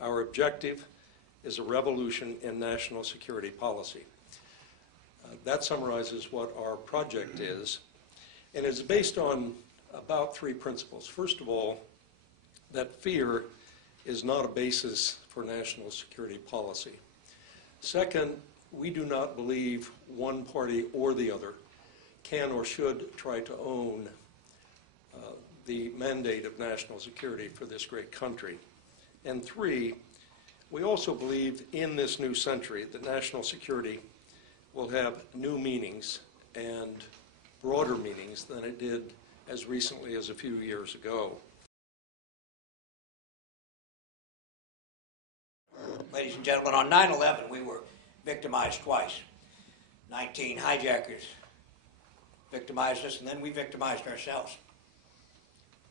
Our objective is a revolution in national security policy. That summarizes what our project is, and it's based on about 3 principles. First of all, that fear is not a basis for national security policy. Second, we do not believe one party or the other can or should try to own the mandate of national security for this great country. And 3, we also believe in this new century that national security will have new meanings and broader meanings than it did as recently as a few years ago. Ladies and gentlemen, on 9/11 we were victimized twice. 19 hijackers victimized us, and then we victimized ourselves.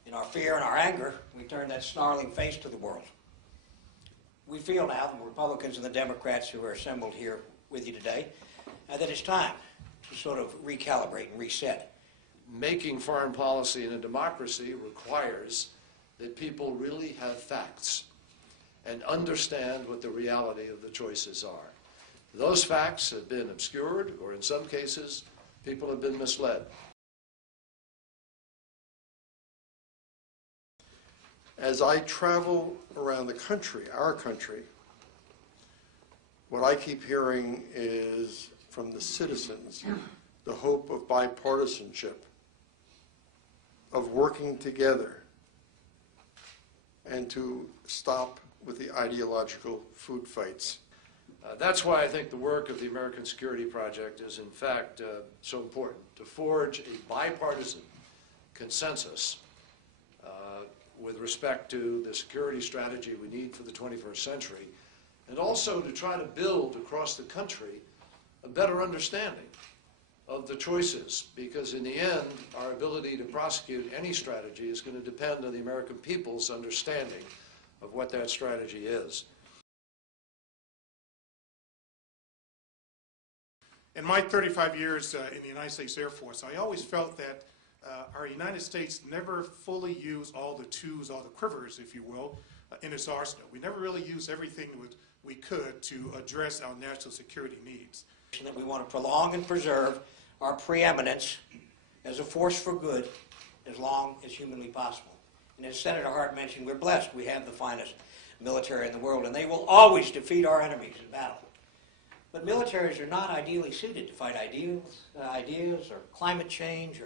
In our fear and our anger, we turned that snarling face to the world. We feel now, the Republicans and the Democrats who are assembled here with you today, that it's time to sort of recalibrate and reset. Making foreign policy in a democracy requires that people really have facts and understand what the reality of the choices are. Those facts have been obscured, or in some cases, people have been misled. As I travel around the country, our country, what I keep hearing is from the citizens the hope of bipartisanship, of working together, and to stop with the ideological food fights. That's why I think the work of the American Security Project is in fact so important, to forge a bipartisan consensus with respect to the security strategy we need for the 21st century, and also to try to build across the country a better understanding of the choices, because in the end, our ability to prosecute any strategy is going to depend on the American people's understanding of what that strategy is. In my 35 years in the United States Air Force, I always felt that our United States never fully used all the tools, all the quivers, if you will, in its arsenal. We never really used everything we could to address our national security needs. That we want to prolong and preserve our preeminence as a force for good as long as humanly possible. And as Senator Hart mentioned, we're blessed. We have the finest military in the world, and they will always defeat our enemies in battle. But militaries are not ideally suited to fight ideas or climate change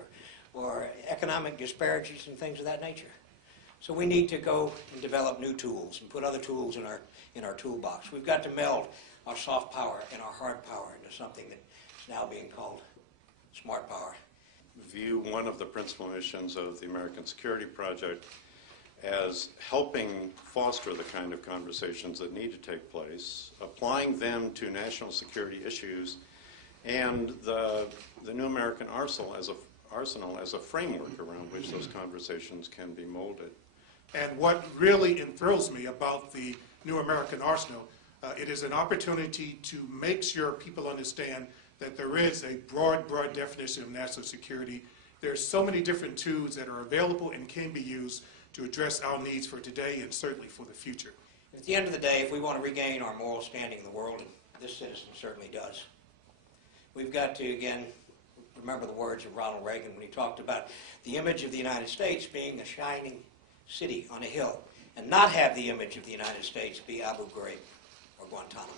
or economic disparities and things of that nature. So we need to go and develop new tools and put other tools in our toolbox. We've got to meld our soft power and our hard power into something that is now being called smart power. View one of the principal missions of the American Security Project as helping foster the kind of conversations that need to take place, applying them to national security issues, and the new American arsenal as a framework around which those conversations can be molded. And what really enthralls me about the new American arsenal, it is an opportunity to make sure people understand that there is a broad definition of national security. There's so many different tools that are available and can be used to address our needs for today and certainly for the future. At the end of the day, if we want to regain our moral standing in the world, and this citizen certainly does, we've got to, again, remember the words of Ronald Reagan when he talked about the image of the United States being a shining city on a hill, and not have the image of the United States be Abu Ghraib or Guantanamo.